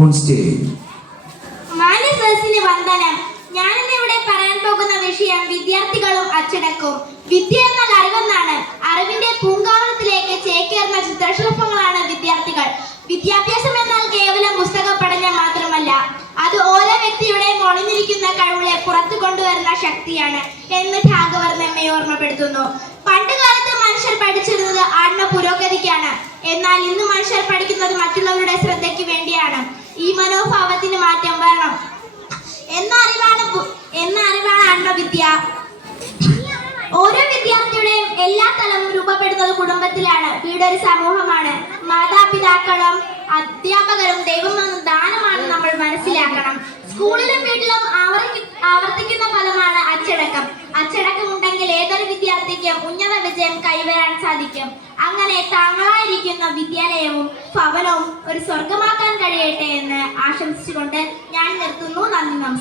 on stage. മാന്യസദസ്സിന് വന്ദനം. ഇന്ന് ഇവിടെ പറയാൻ പോകുന്ന വിഷയം വിദ്യാർത്ഥികളും അച്ചടക്കവും. വിദ്യ എന്നാൽ അറിവെന്നാണ്. അറിവിന്റെ പൂങ്കാവനത്തിലേക്ക് ചേക്കേറുന്ന ചിത്രശില്പങ്ങളാണ് വിദ്യാർത്ഥികൾ. വിദ്യാഭ്യാസം എന്നാൽ കേവലം പുസ്തക പഠനം മാത്രമല്ല. അത് ഓരോ വ്യക്തിയുടെയും ഒളിഞ്ഞിരിക്കുന്ന കഴിവുകളെ പുറത്തു കൊണ്ടുവരുന്ന ശക്തിയാണ് എന്ന് ടാഗോർ നമ്മെ ഓർമ്മപ്പെടുത്തുന്നു. പണ്ട് കാലത്ത് മനുഷ്യർ പഠിച്ചിരുന്നത് ആത്മ പുരോഗതിക്കാണ്. എന്നാൽ ഇന്ന് മനുഷ്യർ പഠിക്കുന്നത് മറ്റുള്ളവരുടെ ശ്രദ്ധയ്ക്ക് വേണ്ടിയാണ്. ഈ മനോഭാവത്തിന് മാറ്റം വരണം. എന്ന പു- എന്ന അറിവാണ് അണ്ണവിദ്യ ഓരോ വിദ്യാർത്ഥിയുടെയും എല്ലാ തലവും രൂപപ്പെടുന്നത് കുടുംബത്തിലാണ്. വീടൊരു സമൂഹമാണ്. മാതാപിതാക്കളും അധ്യാപകരും ദൈവം ദാനമാണ് നമ്മൾ മനസ്സിലാക്കണം. സ്കൂളിലും വീട്ടിലും ആവർത്തി ആവർത്തിക്കുന്ന ഫലമാണ് അച്ചടക്കം. അച്ചടക്കം ഉണ്ടെങ്കിൽ ഏതൊരു വിദ്യാർത്ഥിക്കും ഉന്നത വിജയം കൈവരാൻ സാധിക്കും. അങ്ങനെ താങ്കളായിരിക്കുന്ന വിദ്യാലയവും ഭവനവും ഒരു സ്വർഗമാക്കാൻ കഴിയട്ടെ എന്ന് ആശംസിച്ചുകൊണ്ട് ഞാൻ നിർത്തുന്നു. നന്ദി നമസ്കാരം.